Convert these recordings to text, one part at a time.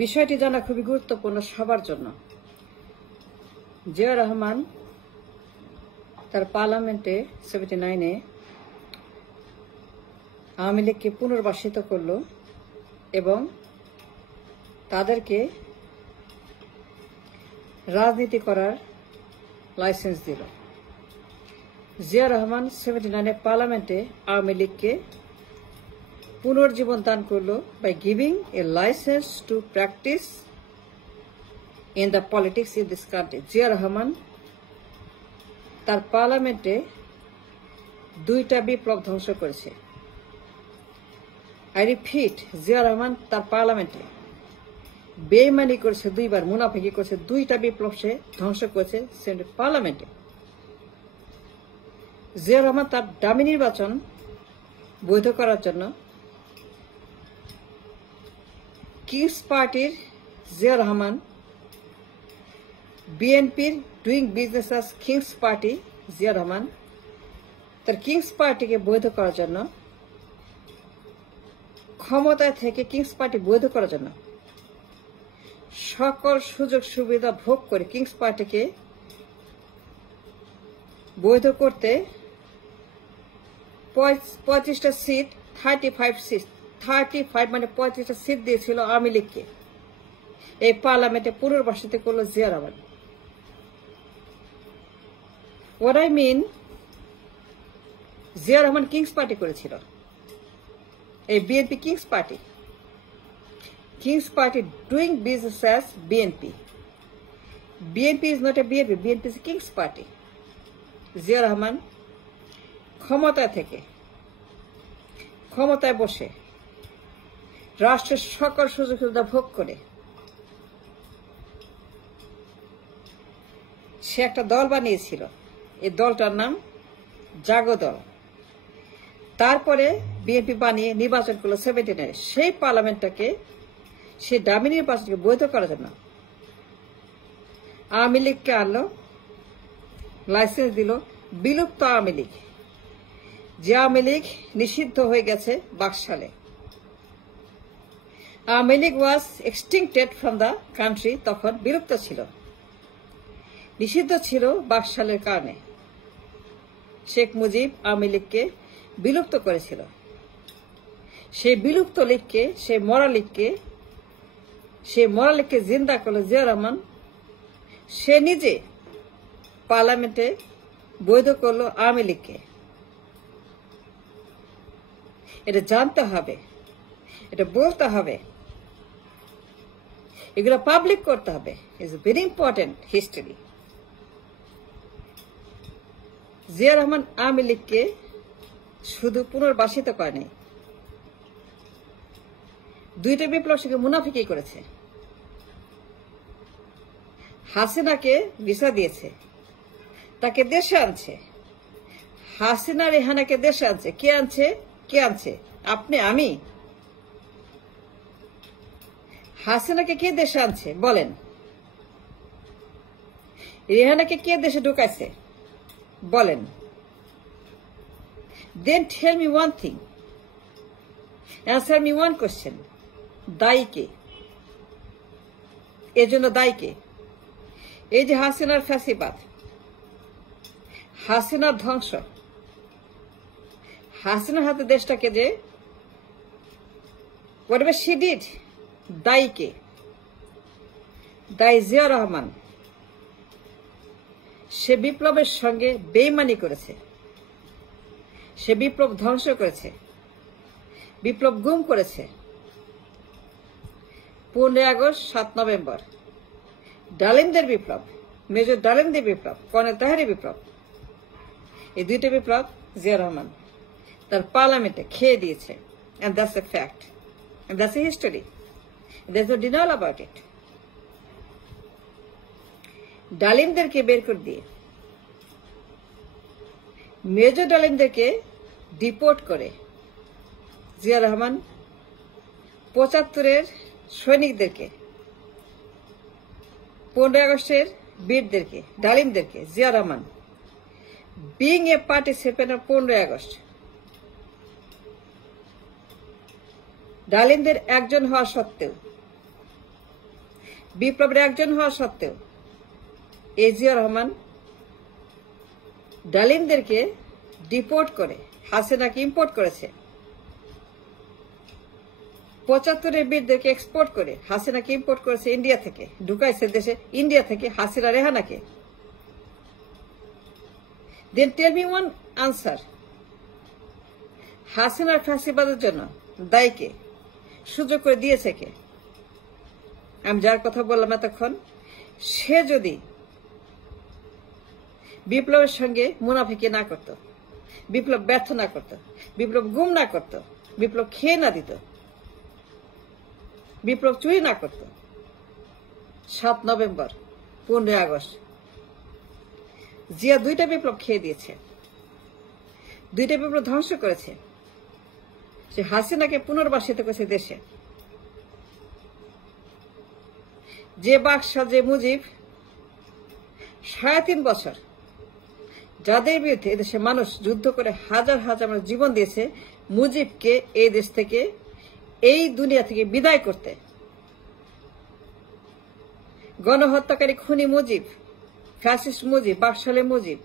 বিষয়টি জানা খুবই গুরুত্বপূর্ণ সবার জন্য। জিয়া রহমান তার পার্লামেন্টে 79-এ আওয়ামী লীগকে পুনর্বাসিত করল এবং তাদেরকে রাজনীতি করার লাইসেন্স দিল। জিয়া রহমান 79-এ পার্লামেন্টে আওয়ামী লীগকে পুনর্জীবন দান করলো by giving a license to practice in the politics in this country. Zia Rahman তার পার্লামেন্টে 2টা বিপ্লব ধ্বংস করেছে। I repeat, জিয়া রহমান তার পার্লামেন্টে বেইমানি করেছে, 2বার মুনাফিকি করেছে, 2টা বিপ্লব সে ধ্বংস করেছে পার্লামেন্টে। জিয়া রহমান তার ডামি নির্বাচন বৈধ করার জন্য কিংস পার্টির জিয়া রহমান বিএনপির doing business as king's party Zia Rahman তার কিংস পার্টিকে বৈধ করার জন্য ক্ষমতায় থেকে কিংস পার্টি বৈধ করার জন্য সকল সুযোগ সুবিধা ভোগ করে কিংস পার্টিকে বৈধ করতে 35টা সিট 35 মানে 35টা সিট দিয়েছিল আওয়ামী লীগকে। এই পার্লামেন্টে পুনর্বাসিত করল Zia Rahman. What I mean, Zia Rahman king's party করেছিল, এই BNP king's party doing business as BNP. BNP is not a BNP, BNP is king's party. Zia Rahman ক্ষমতায় বসে রাষ্ট্রের সকল সুযোগ সুবিধা ভোগ করে সে একটা দল বানিয়েছিল, এই দলটার নাম জাগো দল। তারপরে বিএনপি বানিয়ে নির্বাচন করলো 79-এ। সেই পার্লামেন্টটাকে সে ডামি নির্বাচনকে বৈধ করার জন্য আওয়ামী লীগকে আনলো, লাইসেন্স দিল। বিলুপ্ত আওয়ামী লীগ, যে আওয়ামী লীগ নিষিদ্ধ হয়ে গেছে বাকশালে। আওয়ামী লীগ ওয়াজ এক্সটিংক্টেড ফ্রম দ্য কান্ট্রি, তখন বিলুপ্ত ছিল, নিষিদ্ধ ছিল বাকশালের কারণে। শেখ মুজিব আওয়ামী লীগকে বিলুপ্ত করেছিল। সেই বিলুপ্ত লীগকে, সেই মরা লীগকে জিন্দা করল জিয়া রহমান। সে নিজে পার্লামেন্টে বৈধ করলো আওয়ামী লীগকে। এটা জানতে হবে, এটা বলতে হবে, এগুলো পাবলিক করতে হবে। It's very important history. Zia Rahman Awami লীগকে শুধু পুনর্বাসিত করেনি, 2টা বিপ্লব সঙ্গে মুনাফিকি করেছে। হাসিনাকে ভিসা দিয়েছে, তাকে দেশে আনছে। হাসিনা রেহানাকে দেশে আনছে। কে আনছে? আপনি, আমি? হাসিনাকে কে দেশে আনছে বলেন? রেহানাকে কে দেশে ঢুকাইছে বলেন? Then tell me one thing, answer me one question, দায়ী কে? এর জন্য দায়ী কে? এই যে হাসিনার ফ্যাসিবাদ, হাসিনার ধ্বংস, হাসিনার হাতে দেশটাকে যে whatever she did, দায়ী কে? দায়ী জিয়া রহমান। সে বিপ্লবের সঙ্গে বেইমানি করেছে, সে বিপ্লব ধ্বংস করেছে, বিপ্লব গুম করেছে। 15 আগস্ট, 7 নভেম্বর ডালিমদের বিপ্লব, মেজর ডালিমদের বিপ্লব, কর্নেল তাহেরি বিপ্লব, এই 2টা বিপ্লব জিয়া রহমান তার পার্লামেন্টে খেয়ে দিয়েছে। And that's a fact. And that's a history. There's no denial about it. ডালিমদেরকে বের করে দিয়ে, মেজর ডালিমদেরকে ডিপোর্ট করে জিয়া রহমান 75-এর সৈনিকদেরকে, 15 আগস্টের বীরদেরকে, ডালিমদেরকে Zia Rahman being a participant of 15 August ডালিমদের একজন হওয়া সত্ত্বেও বিপ্লবের একজন হওয়া সত্ত্বেও এই জিয়া রহমান ডালিমদেরকে ডিপোর্ট করে হাসিনাকে ইম্পোর্ট করেছে, ৭৫-এর বীরদেরকে এক্সপোর্ট করে হাসিনাকে ইম্পোর্ট করেছে ইন্ডিয়া থেকে, ঢুকাইছে দেশে ইন্ডিয়া থেকে হাসিনা রেহানাকে। দেন টেল মি ওয়ান আনসার, হাসিনার ফ্যাসিবাদের জন্য দায়ীকে সুযোগ করে দিয়েছে কে? আমি যার কথা বললাম এতক্ষণ, সে যদি বিপ্লবের সঙ্গে মুনাফিকি না করত, বিপ্লব ব্যর্থ না করত, বিপ্লব গুম না করত, বিপ্লব খেয়ে না দিত, বিপ্লব চুরি না করত, ৭ নভেম্বর ১৫ আগস্ট জিয়া ২টা বিপ্লব খেয়ে দিয়েছে, ২টা বিপ্লব ধ্বংস করেছে। সে হাসিনাকে পুনর্বাসিত করেছে দেশে। যে বাকশা, যে মুজিব ৩.৫ বছর যাদের বিরুদ্ধে এদেশে মানুষ যুদ্ধ করে হাজার হাজার মানুষ জীবন দিয়েছে, মুজিবকে এই দেশ থেকে, এই দুনিয়া থেকে বিদায় করতে, গণহত্যাকারী খুনি মুজিব, ফ্যাসিস্ট মুজিব, বাকশালে মুজিব,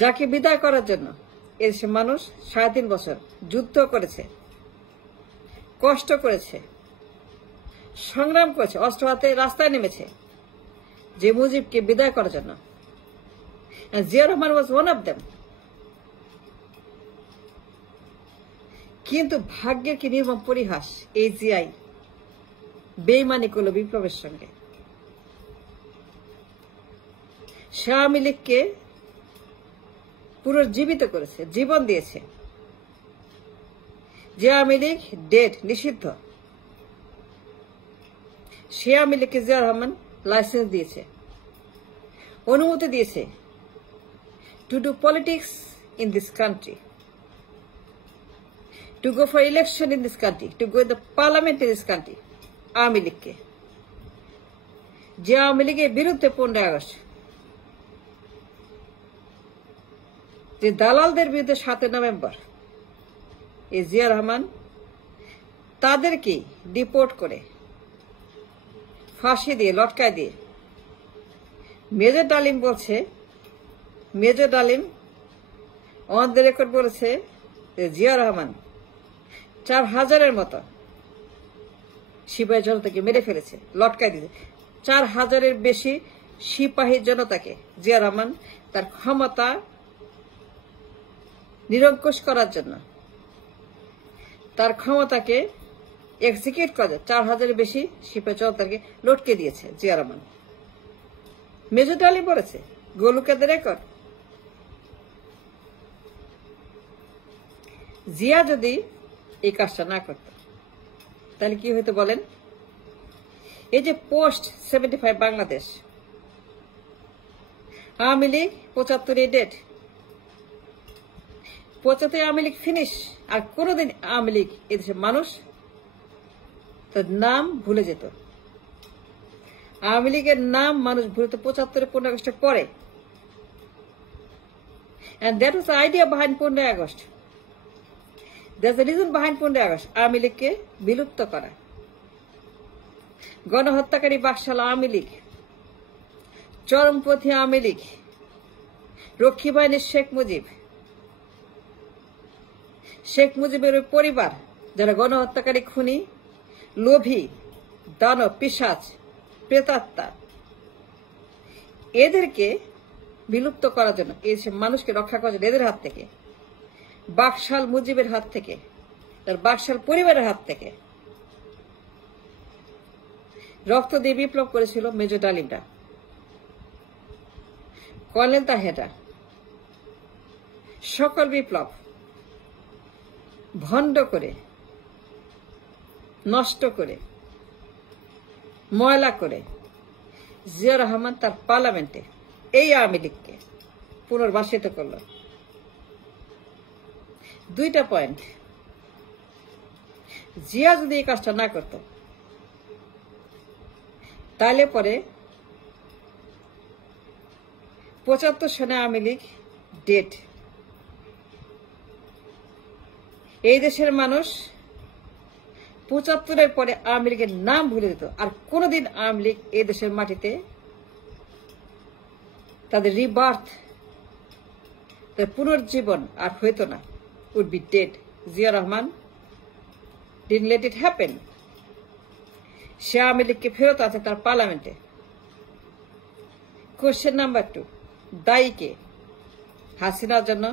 যাকে বিদায় করার জন্য এদেশে মানুষ ৩.৫ বছর যুদ্ধ করেছে, কষ্ট করেছে, সংগ্রাম করেছে, অস্ত্র হাতে রাস্তায় নেমেছে যে মুজিবকে বিদায় করার জন্য। Zia Rahman was one of them. কিন্তু ভাগ্যের কি নির্মম পরিহাস, এই জিয়াই বেইমানি করল বিপ্লবের সঙ্গে। সে আওয়ামী লীগকে পুনর্জীবিত করেছে, জীবন দিয়েছে। যে আওয়ামী লীগ ডেড, নিষিদ্ধ, সে আওয়ামী লীগকে জিয়া রহমান লাইসেন্স দিয়েছে, অনুমতি দিয়েছে to do politics in this country, to go for election in this country, to go in the parliament in this country, Awami লীগকে। যে আওয়ামী লীগের বিরুদ্ধে 15 আগস্ট, যে দালালদের বিরুদ্ধে 7 নভেম্বর, এই জিয়া রহমান তাদেরকে ডিপোর্ট করে ফাঁসি দিয়ে, লটকায় দিয়ে, মেজর ডালিম বলছে, মেজর ডালিম অন দ্য রেকর্ড বলেছে জিয়া রহমান ৪,০০০-এর মতো সিপাহী জনতাকে মেরে ফেলেছে, লটকায় দিয়েছে। ৪,০০০-এর বেশি সিপাহী জনতাকে জিয়া রহমান তার ক্ষমতা নিরঙ্কুশ করার জন্য, তার ক্ষমতাকে এক্সিকিউট করার জন্য ৪,০০০-এর বেশি সিপাহী জনতাকে লটকে দিয়েছে জিয়া রহমান। মেজর ডালিম বলেছে, go look at the record. Zia যদি এই কাজটা না করত তাহলে কি হইতো বলেন? এই যে post 75 Bangladesh, Awami League ৭৫ dead, ৭৫ Awami League finish. আর কোনোদিন আওয়ামী লীগ এদেশের মানুষ তার নাম ভুলে যেত, আওয়ামী লীগের নাম মানুষ ভুলে তো ৭৫-এর 15 আগস্টের পরে। And that was the idea behind 15 August. There's a reason behind 15 August, Awami লীগকে বিলুপ্ত করা। গণহত্যাকারী বাকশাল আওয়ামী লীগ, চরমপন্থী আওয়ামী লীগ, রক্ষী বাহিনীর শেখ মুজিব, শেখ মুজিবের ওই পরিবার যারা গণহত্যাকারী, খুনি, লোভী, দানব, পিশাচ, প্রেতাত্মা, এদেরকে বিলুপ্ত করার জন্য, এই মানুষকে রক্ষা করার জন্য, এদের হাত থেকে, বাকশাল মুজিবের হাত থেকে, তার বাকশাল পরিবারের হাত থেকে রক্ত দিয়ে বিপ্লব করেছিল মেজর ডালিমরা, কর্নেল তাহেরা। সকল বিপ্লব ভণ্ড করে, নষ্ট করে, ময়লা করে জিয়া রহমান তার পার্লামেন্টে এই আওয়ামী লীগকে পুনর্বাসিত করল। 2টা পয়েন্ট, জিয়া যদি এই কাজটা না করত তাহলে পরে ৭৫ সনে আওয়ামী লীগ ডেট। এই দেশের মানুষ 75-এর পরে আওয়ামী লীগের নাম ভুলে দিত, আর কোনোদিন আওয়ামী লীগ এই দেশের মাটিতে তাদের রিবার্থ, তাদের পুনর্জীবন আর হইতো না, would be dead. Zia Rahman didn't let it happen। সে আওয়ামী লীগকে ফেরত আছে তার পার্লামেন্টে। কোশ্চেন নাম্বার 2, দায়ী কে? হাসিনার জন্য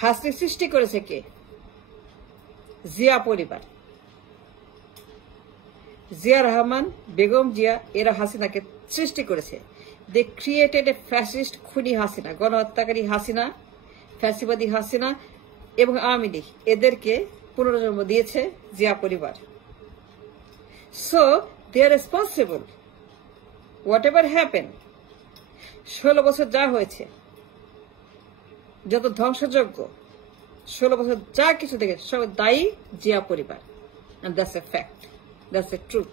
হাসি সৃষ্টি করেছে কে? জিয়া পরিবার, জিয়া রহমান, বেগম জিয়া, এরা হাসিনাকে সৃষ্টি করেছে। দে ক্রিয়েটেড এ ফ্যাসিস্ট, খুনি হাসিনা, গণহত্যাকারী হাসিনা, ফ্যাসিবাদী হাসিনা এবং আওয়ামী লীগ, এদেরকে পুনর্জন্ম দিয়েছে জিয়া পরিবার। So they are responsible whatever happen. 16 বছর যা হয়েছে, যত ধ্বংসযজ্ঞ, 16 বছর যা কিছু দেখে, সব দায়ী জিয়া পরিবার। And that's a fact. That's the truth.